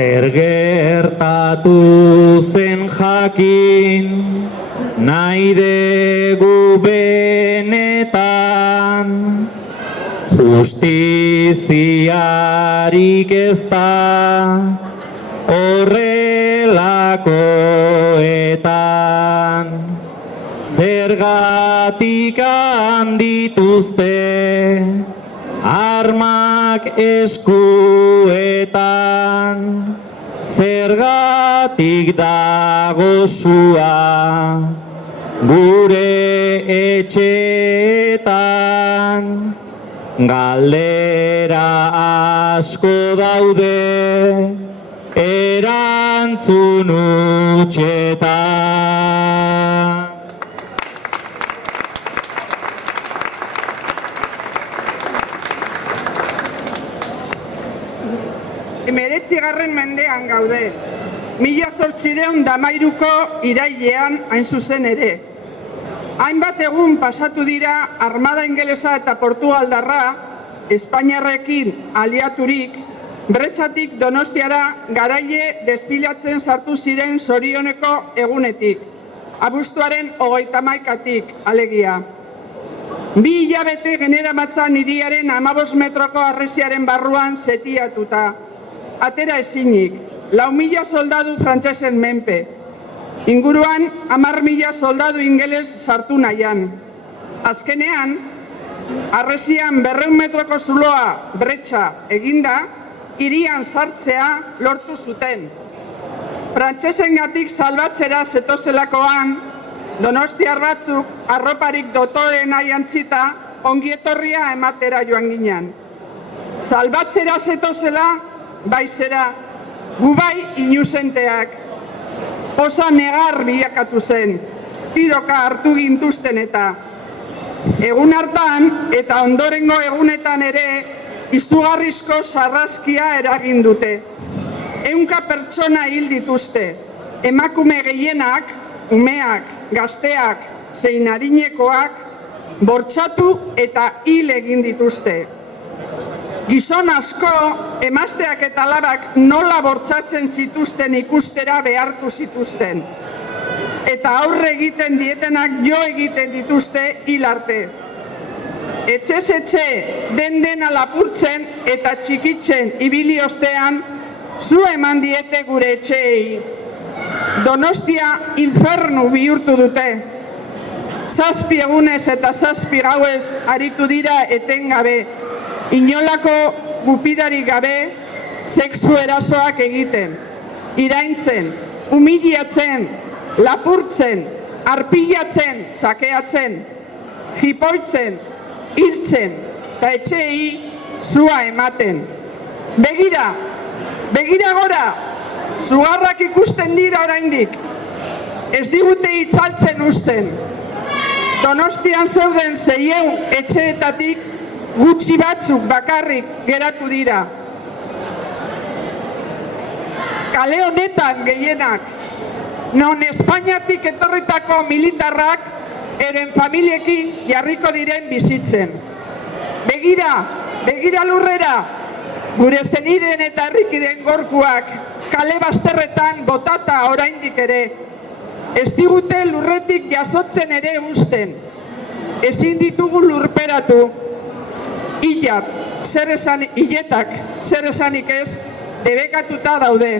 Zer gertatu zen jakin, nahi dugu benetan, justiziarik ez da horrelakoetan. Zergatik handituzte armak eskuetan, zergatik dago sua gure etxeetan. Galdera asko daude erantzun hutsetan. Hemeretzigarren mendean gaude, 1813ko irailean hain zuzen ere. Hainbat egun pasatu dira armada ingelesa eta portugaldarra, Espainiarrekin aliaturik, Bretxatik Donostiara garaile desfilatzen sartu ziren zorioneko egunetik, abuztuaren 31-tik alegia. 2 hilabete generamatzan hiriaren 15 metroko harresiaren barruan setiatuta. Atera ezinik, 4.000 soldadu frantsesen menpe. Inguruan 10.000 soldadu ingeles sartu nahian. Azkenean, harresian 200 metroko zuloa bretxa eginda, hirian sartzea lortu zuten. Frantsesengatik salbatzera zetozelakoan, donostiar batzuk arroparik dotoren jantzita ongietorria ematera joan ginen. Salbatzera zetozela, baizera, gubai inusenteak. Osa negar bilakatu zen, tiroka hartu gintuzten eta. Egun hartan eta ondorengo egunetan ere, izugarrizko sarraskia eragin dute. 100 pertsona hil dituzte, emakume gehienak, umeak, gazteak, zein adinekoak, bortxatu eta hil egin dituzte. Gizon asko, emazteak eta alabak nola bortxatzen zituzten ikustera behartu zituzten. Eta aurre egiten dietenak jo egiten dituzte hil arte. Etxez etxe den-dena lapurtzen eta txikitzen ibili ostean, zu eman diete gure etxeei. Donostia infernu bihurtu dute. 7 egunez eta 7 gauez aritu dira etengabe, inolako gupidarik gabe, sexu erasoak egiten, iraintzen, humiliatzen, lapurtzen, arpilatzen, sakeatzen, jipoitzen, hiltzen, eta etxeei zua ematen. Begira, begira gora, zugarrak ikusten dira oraindik, ez digute itzaltzen uzten. Donostian zeuden 600 etxeetatik gutxi batzuk bakarrik geratu dira. Kale honetan gehienak, non Espainiatik etorritako militarrak eren familiekin jarriko diren bizitzen. Begira, begira lurrera, gure zeniden eta herrikiden gorpuak kale bazterretan botata oraindik ere. Ez digute lurretik jasotzen ere uzten. Ezin ditugu lurperatu. Hiletak, zer esanik ez, debekatuta daude.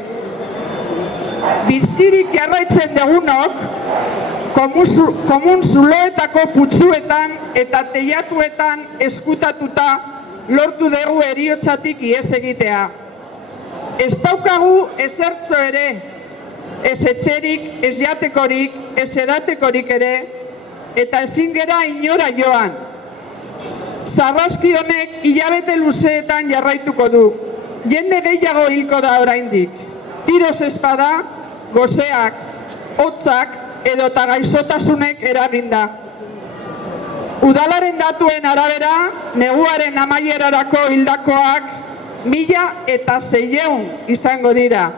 Bizirik jarraitzen dugunok, komun zuloetako putzuetan eta teilatuetan eskutatuta lortu dugu heriotzatik ihes egitea. Ez daukagu ezertzo ere, ez etxerik, ez jatekorik, ez edatekorik ere, eta ezin gera inora joan. Sarraski honek hilabete luzeetan jarraituko du. Jende gehiago hilko da oraindik. Tiroz espada, goseak, hotzak edota gaixotasunek eraginda. Udalaren datuen arabera, neguaren amaierarako hildakoak 1.600 izango dira.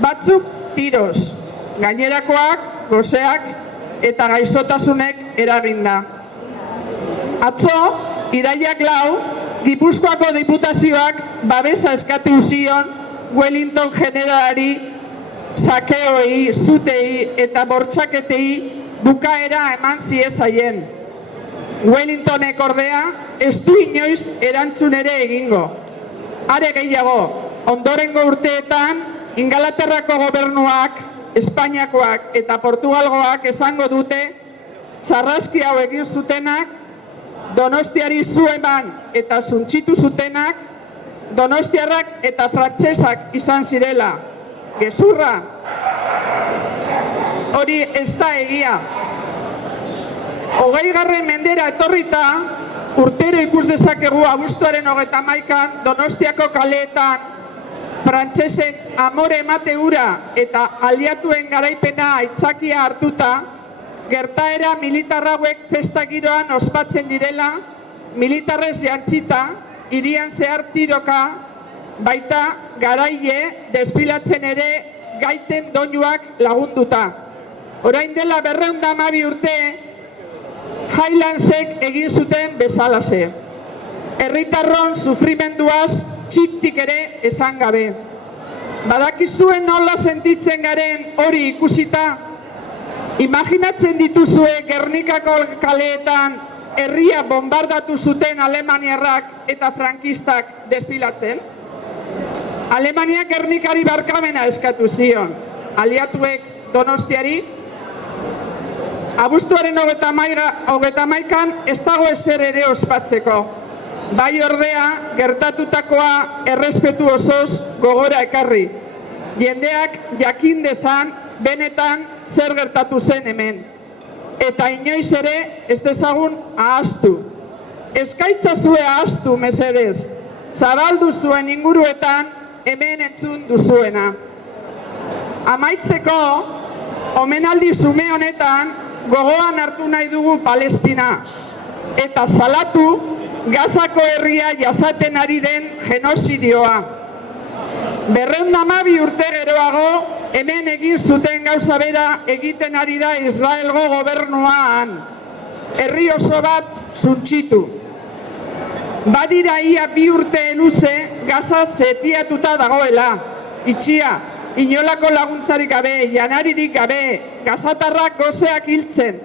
Batzuk tiroz, gainerakoak, goseak eta gaixotasunek eraginda. Atzo, iraiak 4, Gipuzkoako diputazioak babesa eskatu zion Wellington generalari sakeoei, zutei eta bortxaketei bukaera eman ziezaien. Wellingtonek ordea ez du inoiz erantzun ere egingo. Are gehiago, ondorengo urteetan Ingalaterrako gobernuak, Espainiakoak eta Portugalgoak esango dute sarraski hau egin zutenak, Donostiari zu eman eta suntsitu zutenak, donostiarrak eta frantsesak izan zirela. Gezurra, hori ez da egia. 20. mendera etorrita, urtero ikus dezakegu abuztuaren 31 Donostiako kaleetan frantsesen amore emate hura eta aliatuen garaipena aitzakia hartuta, gertaera militar hauek festa giroan ospatzen direla, militarrez jantzita, hirian zehar tiroka, baita garaile desfilatzen ere gaiten doinuak lagunduta. Orain dela 212 urte, Highlandsek egin zuten bezalaxe. Herritarron sufrimenduaz txiktik ere esan gabe. Badakizuen nola sentitzen garen hori ikusita? Imaginatzen dituzue Gernikako kaleetan herria bombardatu zuten alemaniarrak eta frankistak desfilatzen? Alemaniak Gernikari barkamena eskatu zion, aliatuek Donostiari. Abuztuaren 31an ez dago ezer ere ospatzeko. Bai ordea, gertatutakoa errespetu osoz gogora ekarri. Jendeak jakin dezan benetan zer gertatu zen hemen. Eta inoiz ere ez dezagun ahaztu. Eskaitzazue ahaztu mesedez. Zabaldu zuen inguruetan hemen entzun duzuena. Amaitzeko, omenaldi zume honetan gogoan hartu nahi dugu Palestina eta salatu Gazako herria jasaten ari den genozidioa. 212 urte geroago hemen egin zuten gauza bera egiten ari da Israelgo gobernuan. Herri oso bat suntsitu. Badira ia 2 urte luze Gaza setiatuta dagoela. Itxia, inolako laguntzarik gabe, janaririk gabe, gazatarrak goseak hiltzen,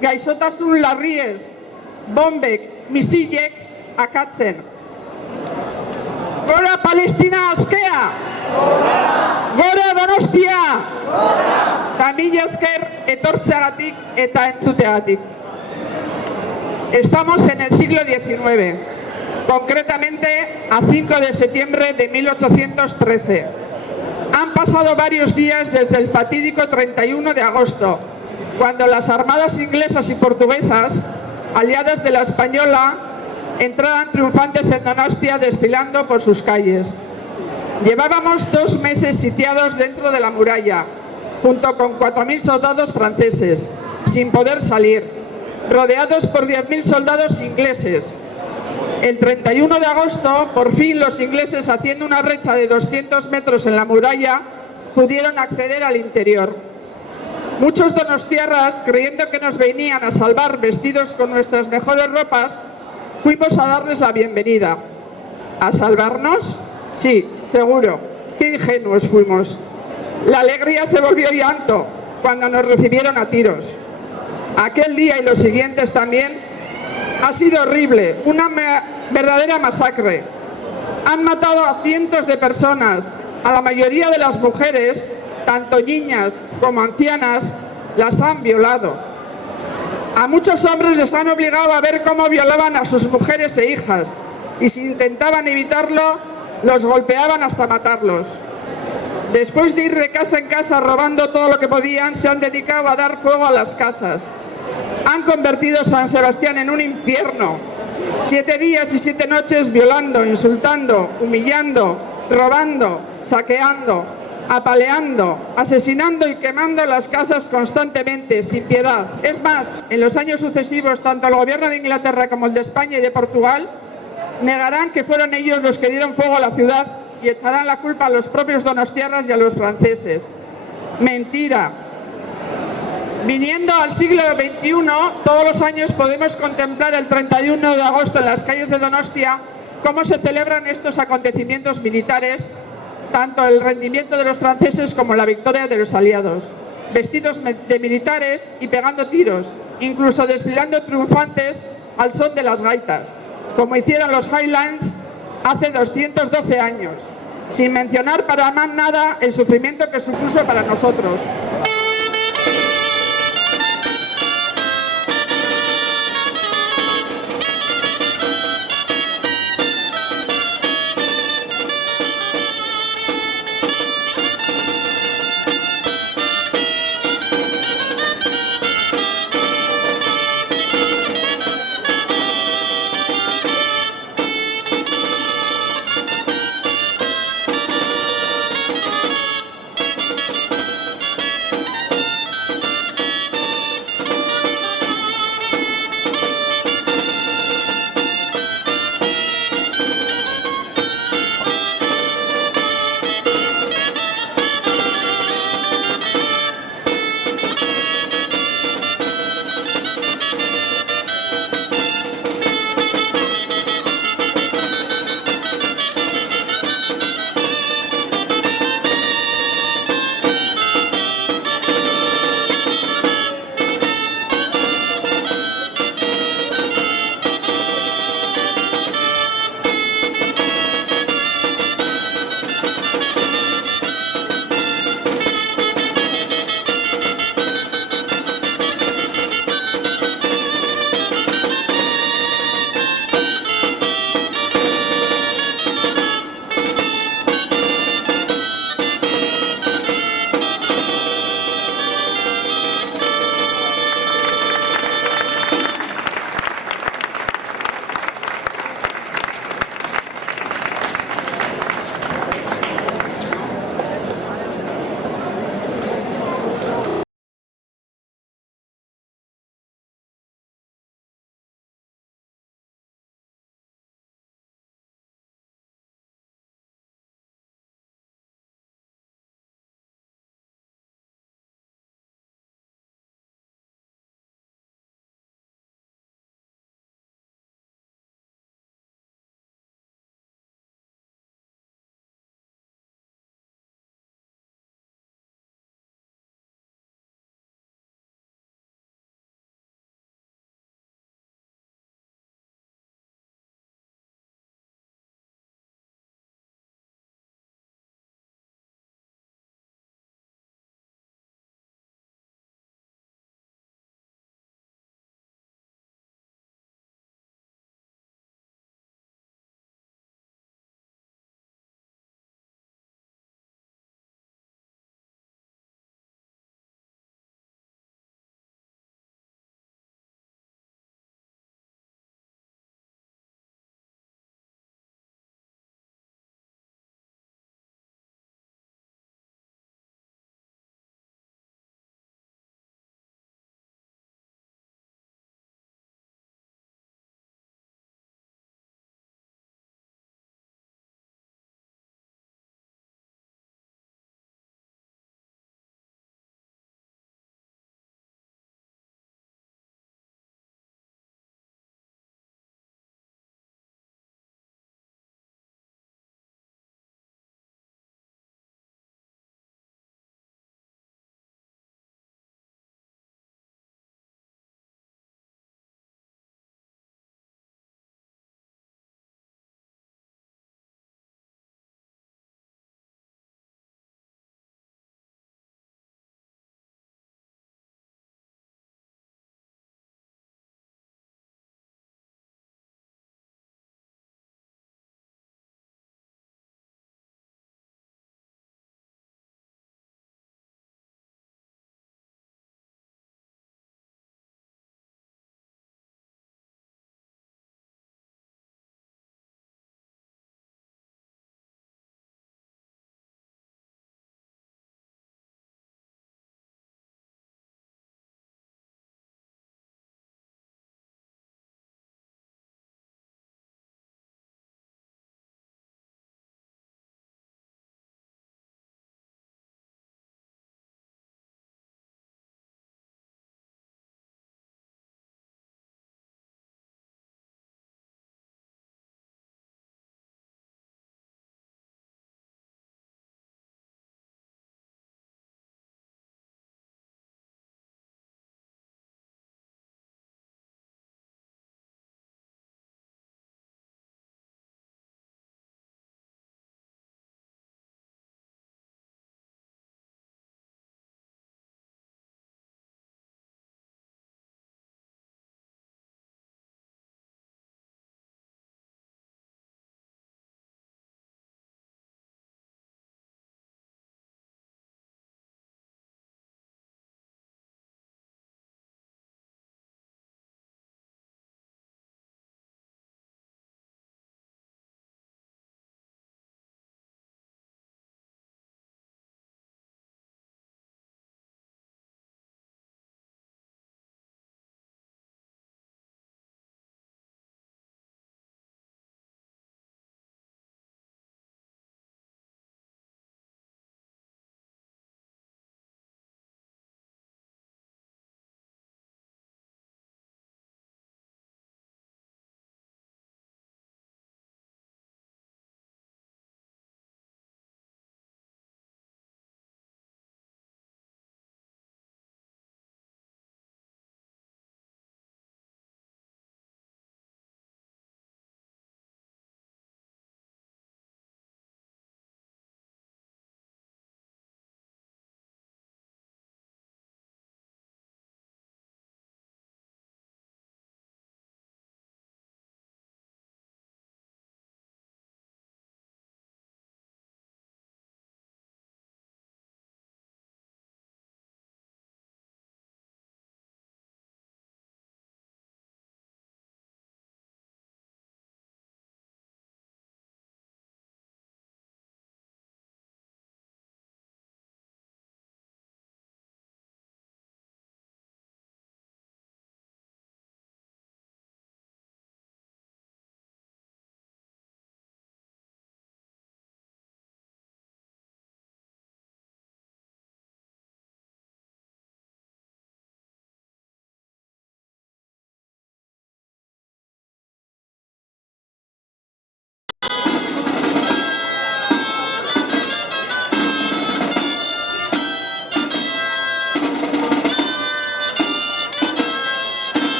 gaixotasun larriez, bombek, misilek akatzen. Gora Palestina askea! Gora Donostia! Eta mila esker etortzeagatik eta entzuteagatik. Estamos en el siglo XIX, concretamente a 5 de septiembre de 1813. Han pasado varios días desde el fatídico 31 de agosto, cuando las armadas inglesas y portuguesas, aliadas de la española, entraron triunfantes en Donostia desfilando por sus calles. Llevábamos 2 meses sitiados dentro de la muralla, junto con 4.000 soldados franceses, sin poder salir, rodeados por 10.000 soldados ingleses. El 31 de agosto, por fin los ingleses, haciendo una brecha de 200 metros en la muralla, pudieron acceder al interior. Muchos donostiarras, creyendo que nos venían a salvar vestidos con nuestras mejores ropas, fuimos a darles la bienvenida. ¿A salvarnos? Sí, seguro. Qué ingenuos fuimos. La alegría se volvió llanto cuando nos recibieron a tiros. Aquel día y los siguientes también ha sido horrible, una verdadera masacre. Han matado a cientos de personas, a la mayoría de las mujeres, tanto niñas como ancianas, las han violado. A muchos hombres les han obligado a ver cómo violaban a sus mujeres e hijas, y si intentaban evitarlo, los golpeaban hasta matarlos. Después de ir de casa en casa robando todo lo que podían, se han dedicado a dar fuego a las casas. Han convertido San Sebastián en un infierno. 7 días y 7 noches violando, insultando, humillando, robando, saqueando, apaleando, asesinando y quemando las casas constantemente, sin piedad. Es más, en los años sucesivos, tanto el gobierno de Inglaterra como el de España y de Portugal negarán que fueron ellos los que dieron fuego a la ciudad y echarán la culpa a los propios donostiarras y a los franceses. Mentira. Viniendo al siglo XXI, todos los años podemos contemplar el 31 de agosto en las calles de Donostia cómo se celebran estos acontecimientos militares tanto el rendimiento de los franceses como la victoria de los aliados, vestidos de militares y pegando tiros, incluso desfilando triunfantes al son de las gaitas, como hicieron los Highlands hace 212 años, sin mencionar para más nada el sufrimiento que supuso para nosotros.